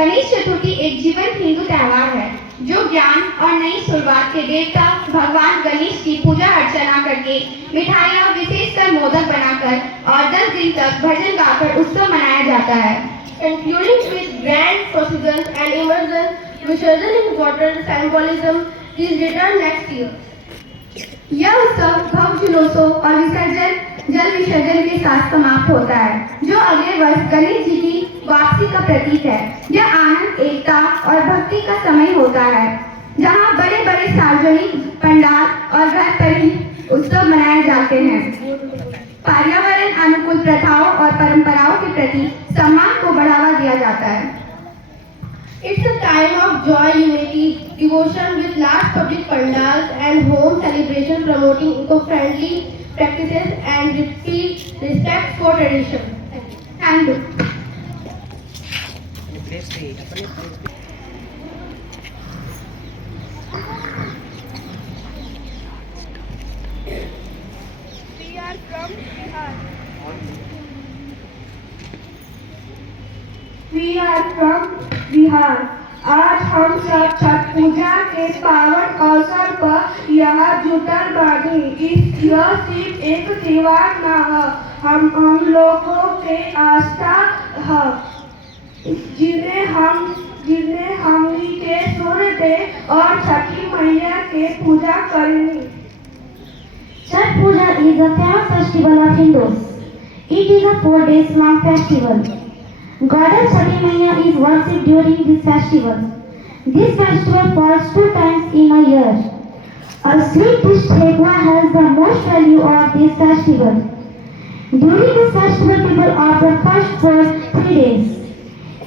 गणेश चतुर्थी एक जीवंत हिंदू त्योहार है जो ज्ञान और नई शुरुआत के देवता भगवान गणेश की पूजा अर्चना करके मिठाइयाँ विशेषकर मोदक बनाकर और 10 दिन तक भजन गाकर उत्सव मनाया जाता है। Concluding with grand processions and immersion, Visarjan in water symbolism is returned next year. यह उत्सव भव्य जुलूसों और विसर्जन जल विसर्जन के साथ समाप्त होता है जो अगले वर्ष गणेश जी की वापसी का प्रतीक है। यह आनंद, एकता और भक्ति का समय होता है जहां बड़े बड़े सार्वजनिक पंडाल और घर पर ही उत्सव मनाए जाते हैं। पर्यावरण अनुकूल प्रथाओं और परंपराओं के प्रति सम्मान को बढ़ावा दिया जाता है। It's a time of joy, unity, devotion with large public pandals and home celebration promoting eco-friendly practices and respect for tradition. Thank you. We are from Bihar. आज हम सब छठ पूजा के पावन अवसर पर यहाँ जुटल बानी। यह सिर्फ एक त्योहार न है, हम लोगों के आस्था है जिन्हें हमनी के सूर्य देव और छठी मैया के पूजा करनी। Chhath Puja is a famous festival of Hindus. It is a 4 days long festival. Goddess Chatti Maiya is worshipped during this festival. This festival falls 2 times in a year. A sweet dish Thekua has the most value of this festival. During this festival, people offer fast for 3 days.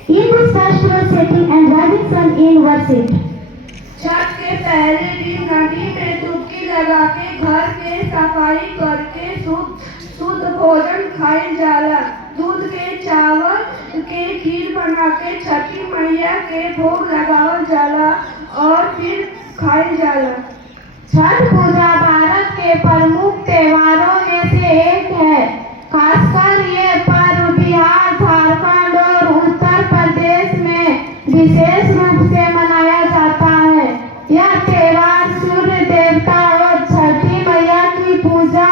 In this festival, setting and rising sun is worshipped. Chhath के पहले दिन नदी में डुबकी लगा के घर के सफाई करके शुद्ध भोजन खाइल जाला। दूध के चावल के खीर बना के छठी मैया के भोग लगावल जाला और फिर खाइल जाला। छठ पूजा भारत के प्रमुख त्योहारों में से एक है। खासकर ये पर्व बिहार, झारखंड और उत्तर प्रदेश में विशेष रूप से मनाया जाता है। यह त्योहार सूर्य देवता और छठी मैया की पूजा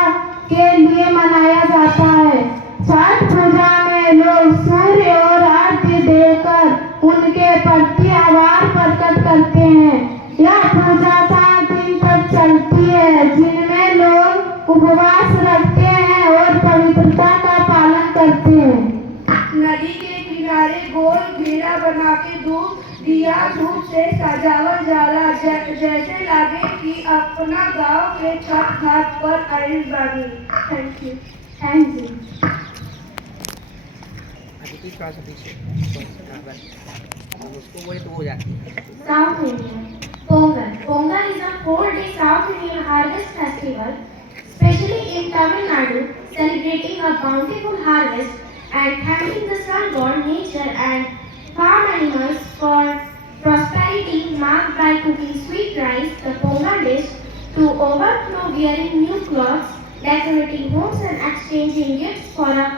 के लिए मनाया जाता है। छठ पूजा में लोग सूर्य और आरती देकर उनके प्रति आभार प्रकट करते हैं। यह पूजा 7 दिन तक चलती है जिनमें लोग उपवास रखते हैं और पवित्रता का पालन करते हैं। नदी के किनारे गोल घेरा बना के धूप से सजावल जाला जैसे लागे कि अपना गांव के छठ घाट पर आइल बानी। Thank you. South India. Pongal. Pongal is a 4-day South Indian harvest festival, especially in Tamil Nadu, celebrating a bountiful harvest and thanking the sun god, nature and farm animals for prosperity, marked by cooking sweet rice, the Pongal dish, to overflow wearing new clothes, decorating homes and exchanging gifts for a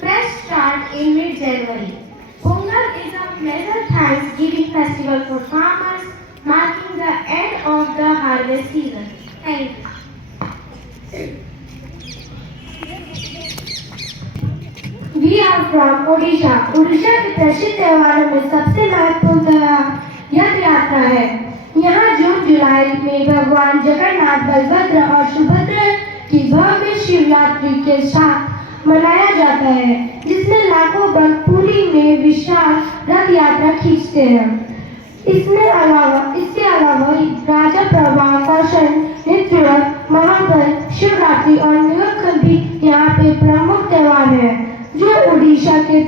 fresh start in mid-January. Pongal is a pleasant Thanksgiving festival for farmers, marking the end of the harvest season. Thank you. We are from Odisha. Orissa के प्रसिद्ध त्योहारों में सबसे महत्वपूर्ण त्योहार यज्ञ यात्रा है। यहाँ जून जुलाई में भगवान जगन्नाथ, बलभद्र और सुभद्रा की भव्य शिवरात्रि के साथ मनाया जाता है, जिसमें लाखों भक्त पुरी में विशाल रथ यात्रा खींचते हैं। इसके अलावा राजा प्रभाकर्षण नृत्य, महाबल, शिवरात्रि और नीलकंठ भी यहाँ पे प्रमुख त्योहार है जो उड़ीसा के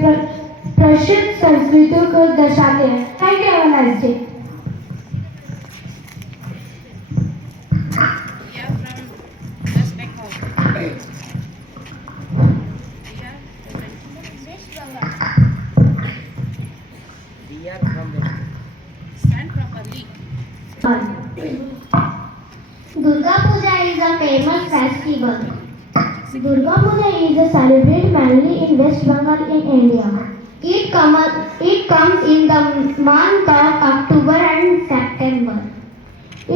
प्रसिद्ध संस्कृति को दर्शाते हैं। Thank you. Have a nice day. Durga Puja is a famous festival. Durga Puja is celebrated mainly in West Bengal in India. It comes in the month of October and September.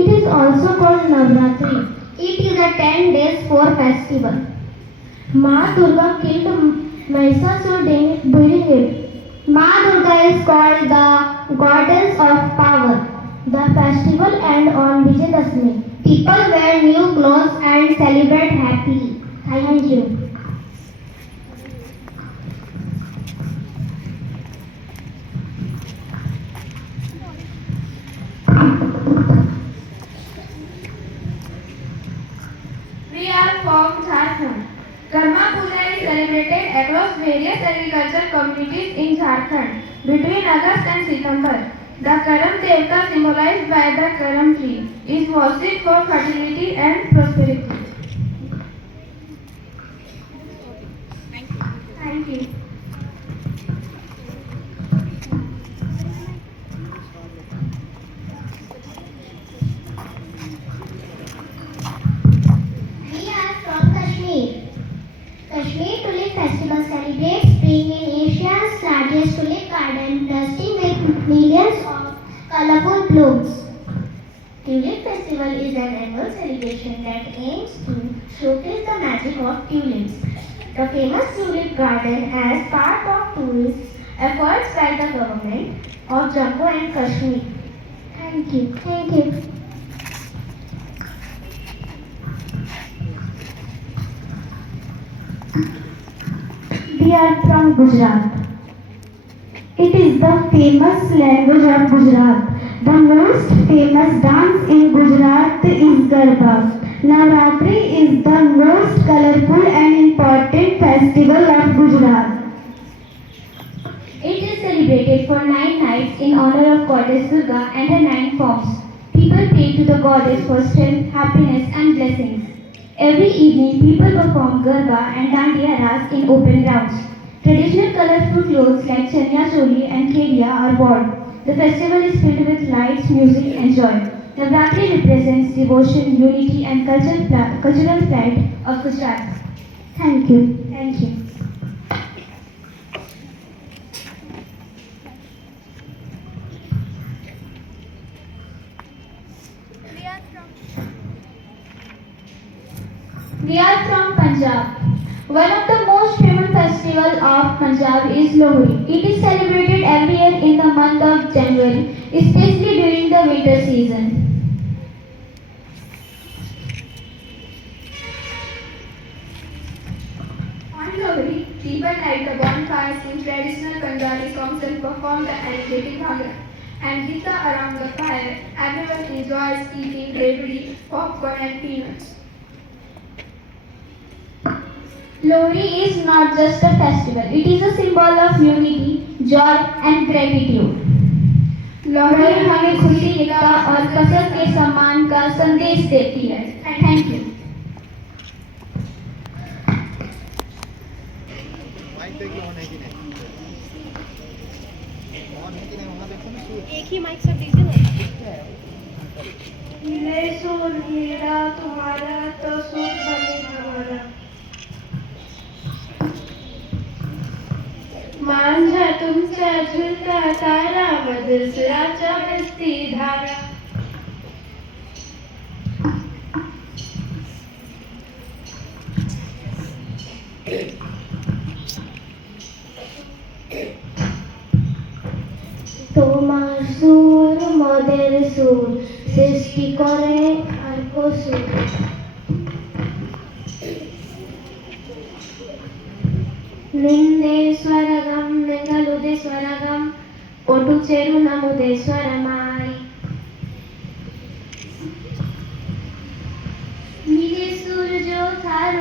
It is also called Navratri. It is a 10 days for festival. Ma Durga killed Mahishasur during it. Ma Durga is called the goddess of power. The festival ends on Vijayadashmi. People wear new clothes and celebrate happily. Thank you. We are from Jharkhand. Karma Puja is celebrated across various agricultural communities in Jharkhand between August and September. The Karam Devta, symbolized by the Karam tree, is worshipped for fertility and prosperity. Thank you. We are from Kashmir. Kashmir Tulip Festival celebrates spring in Asia's largest tulip garden, bursting with millions of colorful blooms. Tulip Festival is an annual celebration that aims to showcase the magic of tulips. The famous tulip garden as part of tourist efforts by the government of Jammu and Kashmir. Thank you. Thank you. We are from Gujarat. It is the famous language of Gujarat. The most famous dance in Gujarat is Garba. Navratri is the most colorful and important festival of Gujarat. It is celebrated for 9 nights in honor of goddess Durga and her 9 forms. People pray to the goddess for strength, happiness and blessings. Every evening, people perform Garba and Dandiya Ras in open grounds. Traditional colorful clothes like Chanya Choli and Kedia are worn. The festival is filled with lights, music and joy. Navratri represents devotion, unity and cultural pride of Gujarat. Thank you. Thank you. We are from Punjab. One of the most famous festivals of Punjab is Lohri. It is celebrated every year in the month of January, especially during the winter season. On Lohri, people light the bonfires in traditional Punjabi songs and perform the energetic bhangra and gita around the fire. Everyone enjoys eating gravy, popcorn and peanuts. Lohri is not just a festival, it is a symbol of unity, joy and gratitude. Lohri हमें खुशी, एकता और कसरत के सम्मान का संदेश देती है. Thank you. माइक देख लो ऑन है कि नहीं ऑन है कि नहीं वहाँ देखो ना सूट एक ही माइक सब दीजिए ना. मिले सुर मेरा तुम्हारा तो सुर बने हमारा. मांझा तुमचा झुलता तारा मधुसराच्या बसती धारा. তোমার সুর মদের সুর সৃষ্টি করে আর কসুর. నిందే స్వరగం నెంగలుదే స్వరగం ఒటు చెరు నముదే స్వరమాయి. మీరే సూరజో థార